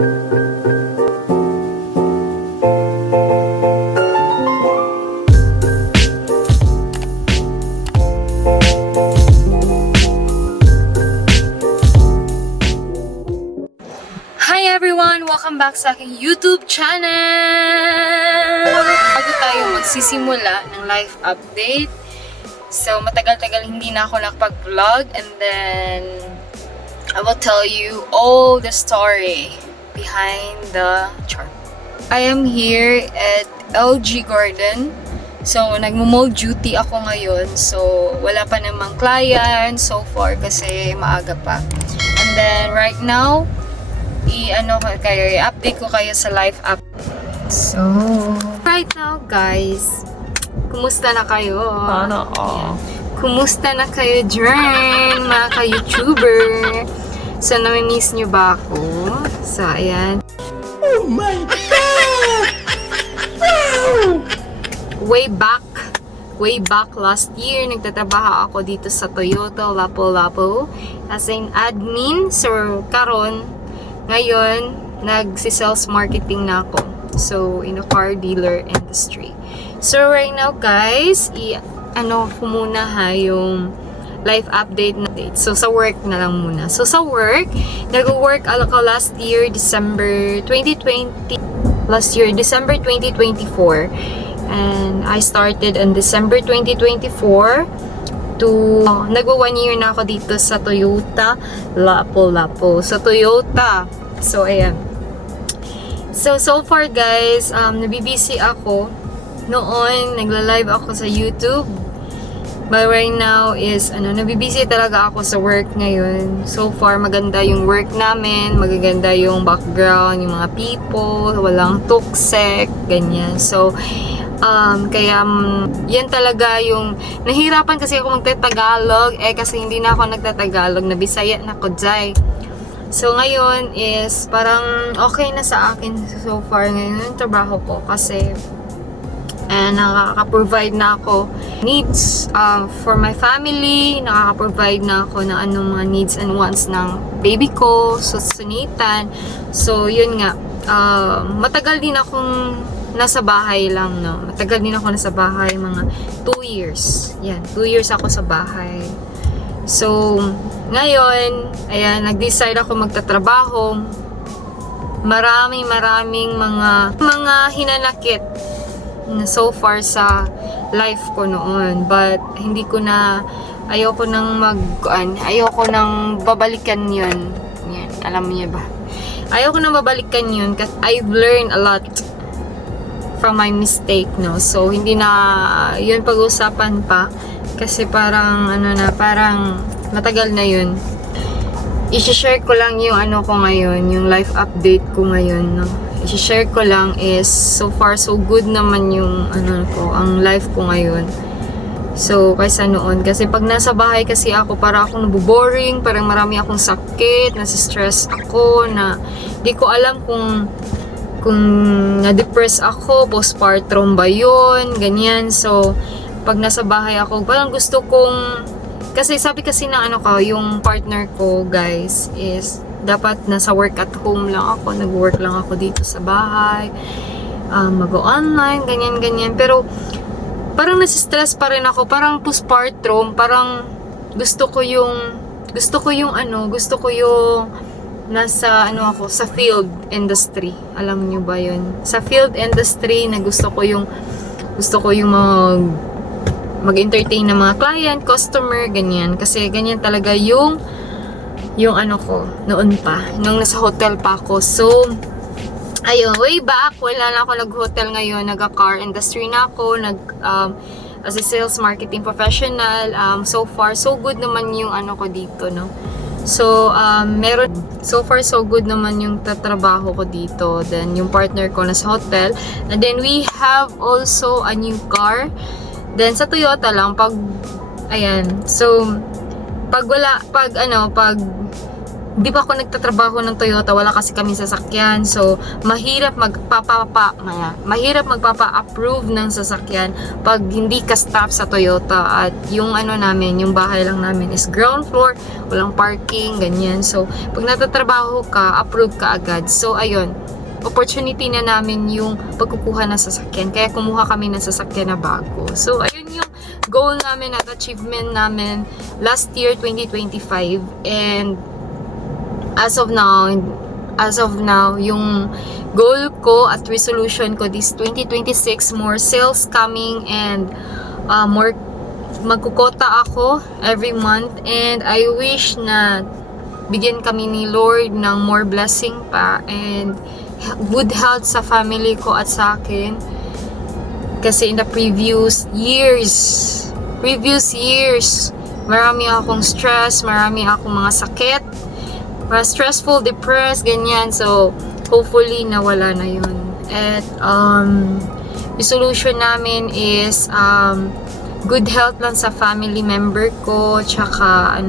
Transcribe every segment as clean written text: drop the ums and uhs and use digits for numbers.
Hi everyone! Welcome back sa aking YouTube channel! Bago tayo magsisimula ng life update, so matagal-tagal hindi na ako nakapag-vlog, and then I will tell you all the story behind the chart. I am here at LG Garden. So, nagmo-mold duty ako ngayon. So, wala pa namang client so far kasi maaga pa. And then, right now, i-update ko kayo sa life up. So, right now guys, kumusta na kayo? Sana all. Kumusta na kayo dyan, mga ka-YouTuber? So, nami-miss nyo ba ako? So, ayan. Oh my God! Wow! Way back last year, nagtatrabaho ako dito sa Toyota, Lapu-Lapu as an admin. So, ngayon, nagsi-sales marketing na ako. So, in a car dealer industry. So, right now, guys, ko muna yung life update na date. So, sa work na lang muna. So, sa work, nag-work ako last year, December 2024. And I started on December 2024 nagwa 1 year na ako dito sa Toyota Lapu-Lapu. Sa Toyota. So, ayan. So far guys, nabibisi ako. Noon, nagla-live ako sa YouTube. But right now is, nabibisi talaga ako sa work ngayon. So far, maganda yung work namin. Magaganda yung background, yung mga people. Walang toxic, ganyan. So, kaya yan talaga yung nahirapan kasi ako magtatagalog kasi hindi na ako nagtatagalog, na Bisaya na ko jay. So ngayon is parang okay na sa akin so far ngayon yung trabaho ko kasi nakaka-provide na ako needs for my family, nakaka-provide na ako ng anong mga needs and wants ng baby ko, susunitan. So yun nga, matagal din akong nasa bahay lang, no? Matagal din ako nasa bahay, mga 2 years. Yan, 2 years ako sa bahay. So, ngayon, ayan, nag-decide ako magtatrabaho. Maraming mga hinanakit na so far sa life ko noon. But, ayoko nang babalikan yun. Yan, alam niyo ba? Ayoko nang babalikan yun kasi I've learned a lot from my mistake, no? So, hindi na yun pag-usapan pa kasi parang parang matagal na yun. I-share ko lang yung ko ngayon, yung life update ko ngayon, no? I-share ko lang is so far so good naman yung ang life ko ngayon. So, kaysa noon, kasi pag nasa bahay kasi ako, para akong naboboring, parang marami akong sakit, nasi-stress ako, na di ko alam kung na-depress ako, postpartum ba yun, ganyan. So, pag nasa bahay ako, parang gusto kong, kasi sabi kasi ng yung partner ko, guys, is dapat nasa work at home lang ako, nag-work lang ako dito sa bahay, mag-online, ganyan. Pero, parang nasi-stress pa rin ako, parang postpartum, parang gusto ko yung nasa ako sa field industry. Alam niyo ba 'yun? Sa field industry na gusto ko yung mag-entertain ng mga client, customer, ganyan. Kasi ganyan talaga yung ko noon pa, nung nasa hotel pa ako. So, ayun, way back, wala na ako nag-hotel ngayon, nag-car industry na ako, as a sales marketing professional. So far, so good naman yung ko dito, no? So, so far so good naman yung tatrabaho ko dito. Then, yung partner ko nasa hotel. And then, we have also a new car. Then, sa Toyota lang, di ba ako nagtatrabaho ng Toyota, wala kasi kami sasakyan. So, mahirap magpapa-approve ng sasakyan pag hindi ka staff sa Toyota. At yung namin, yung bahay lang namin is ground floor, walang parking, ganyan. So, pag natatrabaho ka, approve ka agad. So, ayun, opportunity na namin yung pagkukuha ng sasakyan. Kaya kumuha kami ng sasakyan na bago. So, ayun yung goal namin at achievement namin last year, 2025. And as of now, yung goal ko at resolution ko this 2026, more sales coming and more magkukota ako every month. And I wish na bigyan kami ni Lord ng more blessing pa and good health sa family ko at sa akin. Kasi in the previous years, marami akong stress, marami akong mga sakit, mga stressful, depressed, ganyan. So, hopefully, nawala na yun. At, yung solution namin is, good health lang sa family member ko, tsaka,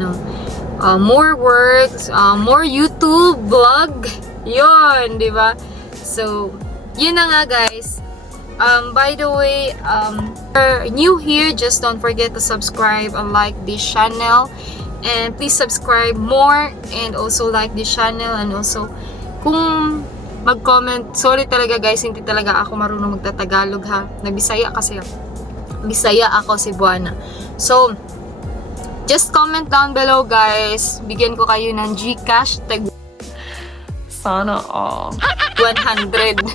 more work, more YouTube vlog, yun, di ba? So, yun na nga, guys. By the way, if new here, just don't forget to subscribe and like this channel. And please subscribe more and also like this channel. And also, kung mag-comment, sorry talaga guys, hindi talaga ako marunong magtatagalog ha. Nagbisaya kasi Bisaya ako, Cebuana. So, just comment down below guys. Bigyan ko kayo ng GCash tag Sana all. 100.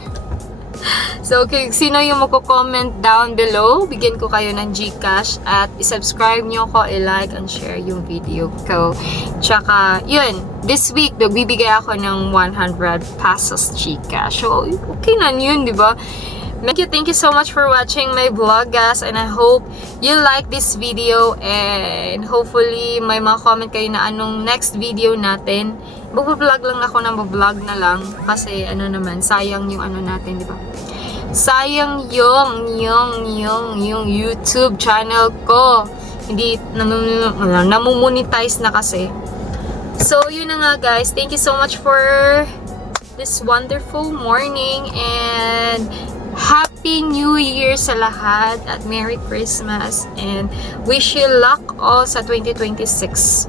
So, okay, sino yung magko-comment down below, bigyan ko kayo ng GCash at isubscribe nyo ko, i-like and share yung video ko. Tsaka, yun, this week, bibigay ako ng 100 pesos GCash. So, okay na yun, di ba? Thank you so much for watching my vlog, guys, and I hope you like this video and hopefully may mga comment kayo na anong next video natin. Mag-vlog lang ako ng vlog na lang kasi naman, sayang yung natin, di ba? Sayang yung YouTube channel ko. Hindi namumonetize na kasi. So, yun na nga guys. Thank you so much for this wonderful morning and Happy New Year sa lahat at Merry Christmas and wish you luck all sa 2026.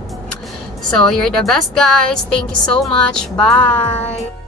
So, you're the best guys. Thank you so much. Bye!